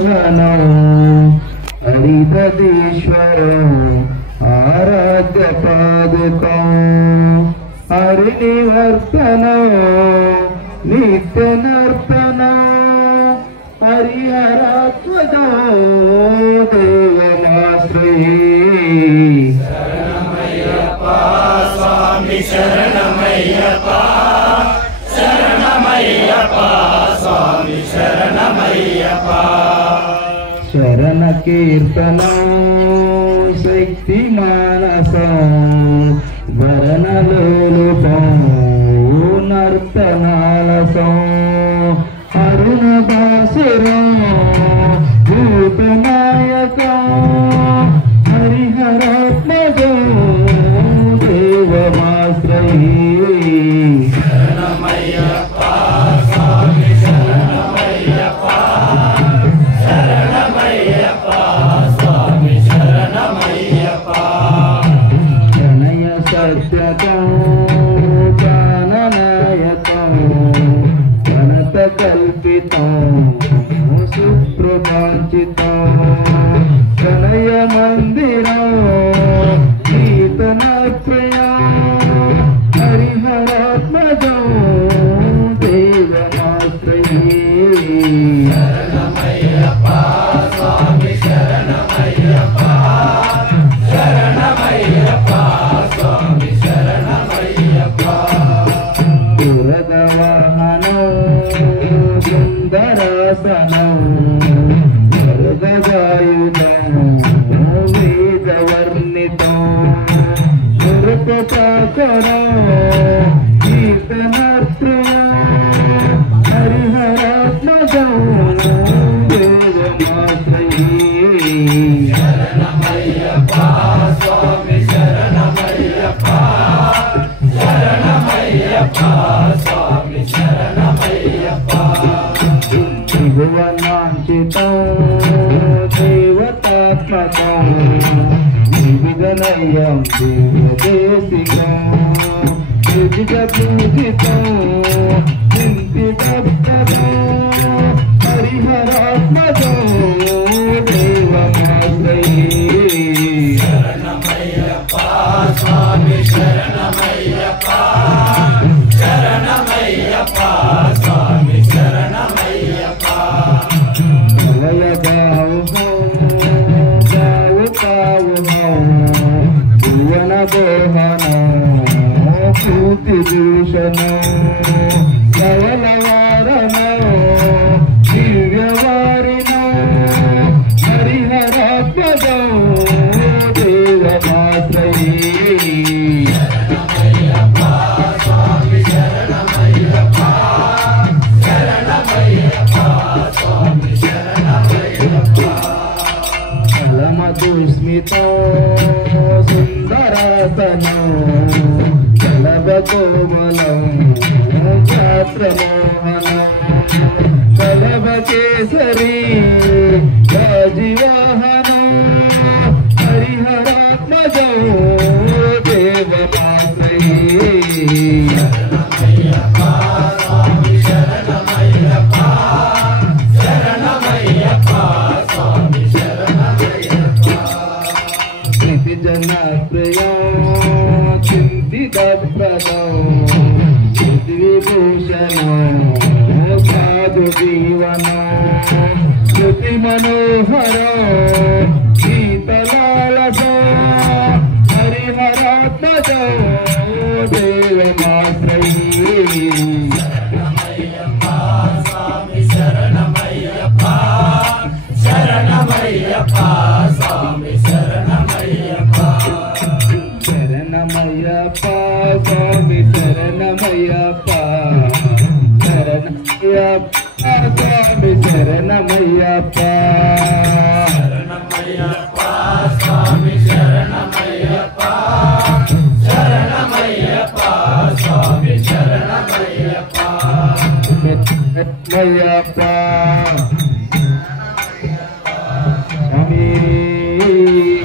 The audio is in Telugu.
మోహనం హరిపదీశ్వరం ఆరాధ్య పాదుకం హరినివర్తనం నిత్య నర్తనం హరిహరాత్మజం దేవమాశ్రయే శరణమయ్యప్ప స్వామి శరణమయ్యప్ప శరణమయ్యప్ప స్వామి శరణమయ్యప్ప శరణ కీర్తనం శక్తి మానసం వరణలోలుపం నర్తనాలసం అరుణ బాసురం భూతనాయకం హరిహరాత్మజం దేవమాశ్రయే శరణమయ్యప్ప స్వామి శరణమయ్యప్ప శరణమయ్యప్ప స్వామి శరణమయ్యప్ప ప్రణయ సత్యకం ప్రాణనాయకం అనంత కల్పితం సుప్రభాంచితం ప్రణయ మందిరం కీర్తనప్రియం హరిహరాత్మజం దేవమాశ్రయే శరణమయ్యప్ప స్వామి శరణమయ్యప్ప శరణమయ్యప్ప స్వామి శరణమయ్యప్ప దురగవాహనం సుందరాసనం దుర్గదాయుధం వేదవర్ణితం దుర్గపాకరం కీర్తనప్రియం హరిహరాత్మజం దేవమాశ్రయే శరణమయ్యప్ప స్వామి శరణమయ్యప్ప శరణమయ్యప్ప స్వామి శరణమయ్యప్ప త్రిభువనాంచితం దేవతాత్మకం వివిధనయం దేవదేశికం పూజితం చింతితప్రదం హరిహరాత్మజం దేవమాశ్రయే శరణమయ్యప్ప స్వామి శరణమయ్యప్ప శరణమయ్యప్ప స్వామి శరణమయ్యప్ప పూతిభూషణం కవలవారణం దివ్యవారిణం హరిహరాత్మజం దేవమాశ్రయే శరణమయ్యప్ప స్వామి శరణమయ్యప్ప శరణమయ్యప్ప స్వామి శరణమయ్యప్ప ఫలమధుస్మితం సుందరాసనం కలవకోమలం ఛాత్రమోహనం కలవకేసరి రాజివాహనం హరిహరాత్మజం దేవమాశ్రయే శరణమయ్యప్ప స్వామి శరణమయ్యప్ప శరణమయ్యప్ప స్వామి శరణమయ్యప్ప ప్రీతి జనప్రియం చింతితప్రదం విభూషణం సాధు జీవనం శృతి మనోహరం శీతలాలసం హరిహరాత్మజం దేవమాశ్రయే శరణమయ్యప్ప స్వామి శరణమయ్యప్ప శరణమయ్యప్ప స్వామి శరణమయ్యప్ప శరణమయ్యప్ప స్వామి శరణమయ్యప్ప శరణమయ్యప్ప స్వామి శరణమయ్యప్ప శరణమయ్యప్ప స్వామి శరణమయ్యప్ప శరణమయ్యప్ప స్వామి శరణమయ్యప్ప శరణమయ్యప్ప